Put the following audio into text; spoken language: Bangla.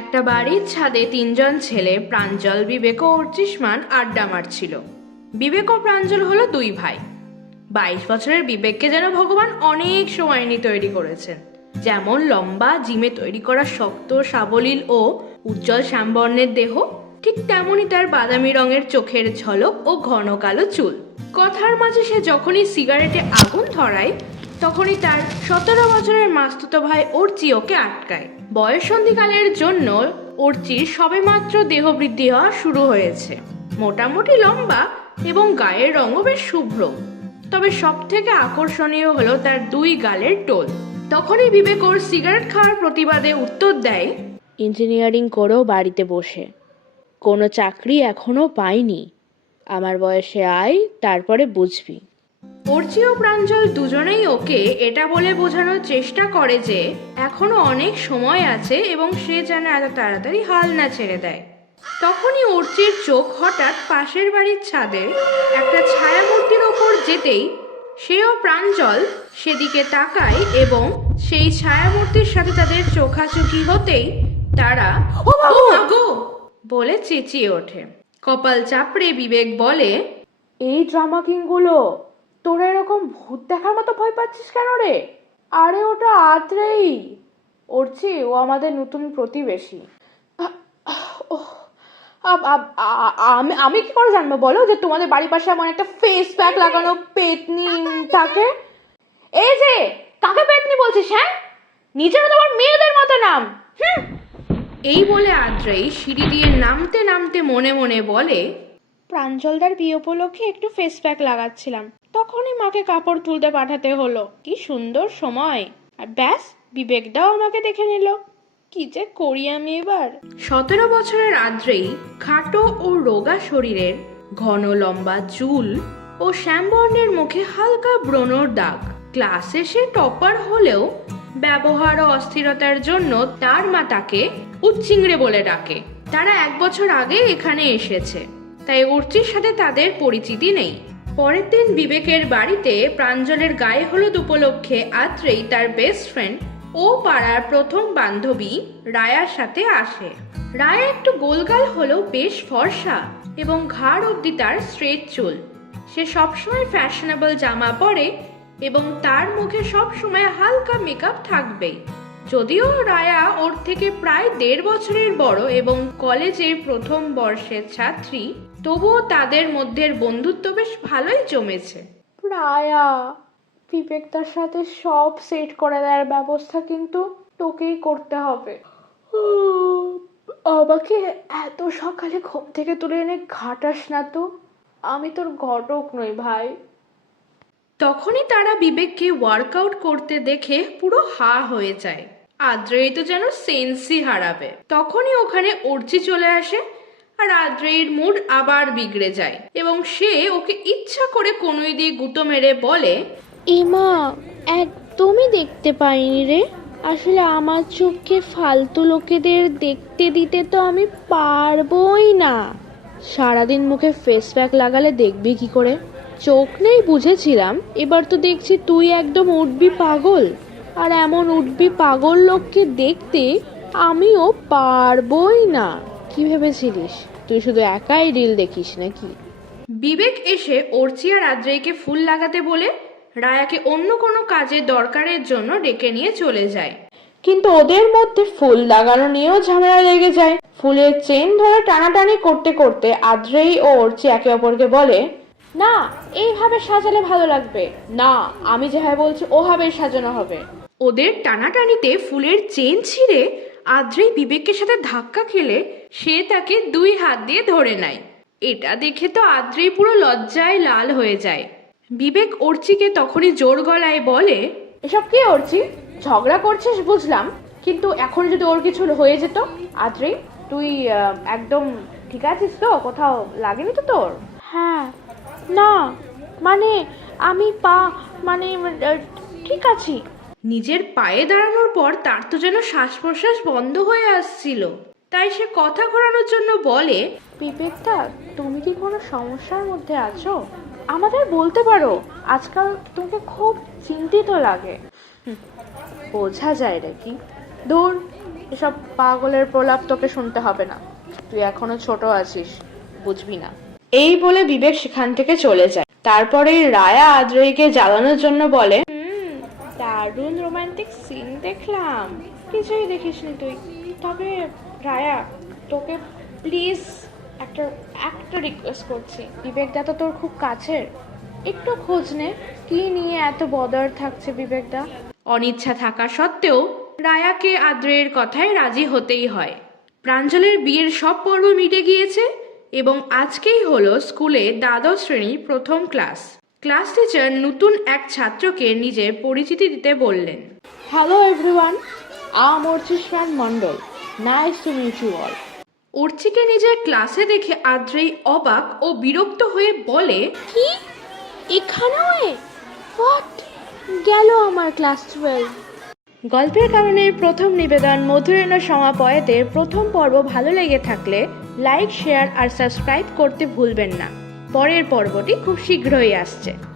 একটা বাড়ির ছাদে তিনজন ছেলে প্রাঞ্জল, বিবেক ও অর্চিষ্মান আড্ডা মারছিল। বিবেক ও প্রাঞ্জল হলো দুই ভাই। বাইশ বছরের বিবেককে যেন ভগবান অনেক সময় তৈরি করেছেন। যেমন লম্বা জিমে তৈরি করা শক্ত, সাবলীল ও উজ্জ্বল শ্যামবর্ণের দেহ, ঠিক তেমনই তার বাদামি রঙের চোখের ঝলক ও ঘন কালো চুল। কথার মাঝে সে যখনই সিগারেটে আগুন ধরায়, তখনই তার সতেরো বছরের মাস্তুতো ভাই অর্চি ওকে আটকায়। বয়সন্ধিকালের জন্য অর্চির সবেমাত্র দেহবৃদ্ধি হওয়া শুরু হয়েছে। মোটামুটি লম্বা এবং গায়ের রঙও বেশ শুভ্র। তবে সব থেকে আকর্ষণীয় হলো তার দুই গালের টোল তখনই বিবেক ওর সিগারেট খাওয়ার প্রতিবাদে উত্তর দেয়, ইঞ্জিনিয়ারিং করেও বাড়িতে বসে। কোনো চাকরি এখনও পাইনি। আমার বয়সে আয়, তারপরে বুঝবি। অর্চি ও প্রাঞ্জল দুজনেই ওকে এটা বলে বোঝানোর চেষ্টা করে যে এখনও অনেক সময় আছে এবং সে যেন এত তাড়াতাড়ি হাল না ছেড়ে দেয়। তখনই অর্চির চোখ হঠাৎ পাশের বাড়ির ছাদের একটা ছায়ামূর্তির ওপর যেতেই সেও প্রাঞ্জল সেদিকে তাকায় এবং সেই ছায়ামূর্তির সাথে তাদের চোখাচোখি হতেই তারা বলে চেঁচিয়ে ওঠে। কপাল চাপড়ে বিবেক বলে এই ড্রামা কিংগুলো তোরা এরকম ভূত দেখার মতো ভয় পাচ্ছিস কেন রে? আরে ওটা আত্রেই ওরছি ও আমাদের নতুন প্রতিবেশী। আ- ওহ, আব- আব- আ- আমি আমি কি করে জানব বলো যে তোমাদের বাড়ির পাশে এমন একটা ফেস প্যাক লাগানো পেতনি থাকে? এই যে কাকে পেতনি বলছিস হ্যাঁ? নিজেরও তোমার মেয়েদের মতো নাম। হুম? এই বলে আদ্রেই সিঁড়ি দিয়ে নামতে নামতে মনে মনে বলে প্রাঞ্জলদার বিয়ে উপলক্ষে একটু ফেস প্যাক লাগাচ্ছিলাম। তখনই মাকে কাপড় তুলতে পাঠাতে হলো। কি সুন্দর সময়। আর ব্যাস, বিবেকদাও আমাকে দেখে নিল। কি যে করি আমি এবার? সতেরো বছরের আদ্রেই খাটো ও রোগা শরীরের ঘন লম্বা চুল ও শ্যামবর্ণের মুখে হালকা ব্রণর দাগ। ক্লাসে সে টপার হলেও ব্যবহার ও অস্থিরতার জন্য তার মা তাকে উচ্চিংড়ে বলে ডাকে। তারা এক বছর আগে এখানে এসেছে। তাই অর্চির সাথে তাদের পরিচিতি নেই। পরের দিন বিবেকের বাড়িতে প্রাঞ্জলের গায়ে হলুদ উপলক্ষে আত্রেই তার বেস্ট ফ্রেন্ড ও পাড়ার প্রথম বান্ধবী রায়ার সাথে আসে। রায়া একটু গোলগাল হলেও বেশ ফর্সা এবং ঘাড় অবধি তার স্ট্রেট চুল। সে সবসময় ফ্যাশনেবল জামা পরে এবং তার মুখে সবসময় হালকা মেকআপ থাকবেই। যদিও রায়া ওর থেকে প্রায় দেড় বছরের বড় এবং কলেজের প্রথম বর্ষের ছাত্রী তবুও তাদের মধ্যের বন্ধুত্ব বেশ ভালোই জমেছে। রায়া বিবেকদার সাথে সব সেট করে দেওয়ার ব্যবস্থা কিন্তু তোকেই করতে হবে। আমাকে এত সকালে ঘুম থেকে তুলে এনে ঘাটাস না তো। আমি তোর ঘটক নই ভাই। তখনই তারা বিবেককে ওয়ার্কআউট করতে দেখে পুরো হা হয়ে যায়। আদ্রেই তো যেন সেন্সই হারাবে। তখনই ওখানে অর্চি চলে আসে আর আদ্রেইর মুড আবার বিগড়ে যায় এবং সে ওকে ইচ্ছা করে কনুই দিয়ে গুঁতো মেরে বলে, এমা, একদমই দেখতে পাইনি রে। আসলে আমার চোখকে ফালতু লোকেদের দেখতে দিতে তো আমি পারবই না। সারাদিন মুখে ফেস প্যাক লাগালে দেখবি কি করে? চোখ নেই বুঝেছিলাম। এবার তো দেখছি তুই একদম উঠবি পাগল। আর এমন উঠবি পাগল লোককে দেখতে আমিও পারবই না। কি ভেবেছিলিস? তুই শুধু একাই রিল দেখিস নাকি? বিবেক এসে অর্চি আর আদ্রেইকে ফুল লাগাতে বলে রায়াকে অন্য কোনো কাজে দরকারের জন্য ডেকে নিয়ে চলে যায়। কিন্তু ওদের মধ্যে ফুল লাগানো নিয়েও ঝামেলা লেগে যায়। ফুলের চেন ধরে টানাটানি করতে করতে আদ্রেই ও অর্চি একে অপরকে বলে না এইভাবে সাজালে ভালো লাগবে। না আমি যেভাবে বলছি ওভাবেই সাজানো হবে। ওদের টানাটানিতে ফুলের চেন ছিঁড়ে আদ্রেই বিবেকের সাথে ধাক্কা খেলে সে তাকে দুই হাত দিয়ে ধরে নেয়। এটা দেখে তো আদ্রেই পুরো লজ্জায় লাল হয়ে যায়। বিবেক অর্চিকে তখনই জোর গলায় বলে এসব কি অর্চি? ঝগড়া করছিস বুঝলাম কিন্তু এখন যদি ওর কিছু হয়ে যেত আদ্রেই তুই একদম ঠিক আছিস তো? কোথাও লাগেনি তো তোর? হ্যাঁ। না মানে আমি পা মানে ঠিক আছি। নিজের পায়ে দাঁড়ানোর পর তার তো যেন শ্বাস প্রশ্বাস বন্ধ হয়ে আসছিল। তাই সে কথা ঘোরানোর জন্য বলে, বিবেকদা, তুমি কি কোনো সমস্যার মধ্যে আছো? আমাদের বলতে পারো, আজকাল তোমাকে খুব চিন্তিত লাগে। বোঝা যায় রে কি। এসব পাগলের প্রলাপ তোকে শুনতে হবে না। তুই এখনও ছোট আছিস, বুঝবি না। এই বলে বিবেক সেখান থেকে চলে যায়। তারপরে রায়া আদ্রইকে জ্বালানোর জন্য বলে দারুণ রোমান্টিক সিন দেখলাম। কিছুই দেখিসনি তুই। তবে রায়া, তোকে প্লিজ একটা একটা রিকোয়েস্ট করছি। বিবেকদা তো তোর খুব কাছের। একটু খোঁজ নে, কি নিয়ে এত বদর থাকছে বিবেকদা? অনিচ্ছা থাকা সত্ত্বেও রায়াকে আদ্রের কথায় রাজি হতেই হয়। প্রাঞ্জলের বিয়ের সব পর্ব মিটে গিয়েছে এবং আজকেই হলো স্কুলে দ্বাদশ শ্রেণির প্রথম ক্লাস ক্লাস টিচার নতুন এক ছাত্রকে নিজের পরিচিতি দিতে বললেন। Hello everyone I'm Archishran Mondal nice to meet you all অর্চিকে নিজের ক্লাসে দেখে আদ্রেই অবাক ও বিরক্ত হয়ে বলে কি? এখানেও এ? হোয়াট গেল আমার ক্লাস টুয়েলভ গল্পের কারণে প্রথম নিবেদন মধুরেণ সমাপয়েতের প্রথম পর্ব ভালো লেগে থাকলে লাইক শেয়ার আর সাবস্ক্রাইব করতে ভুলবেন না। পরের পর্বটি খুব শীঘ্রই আসছে।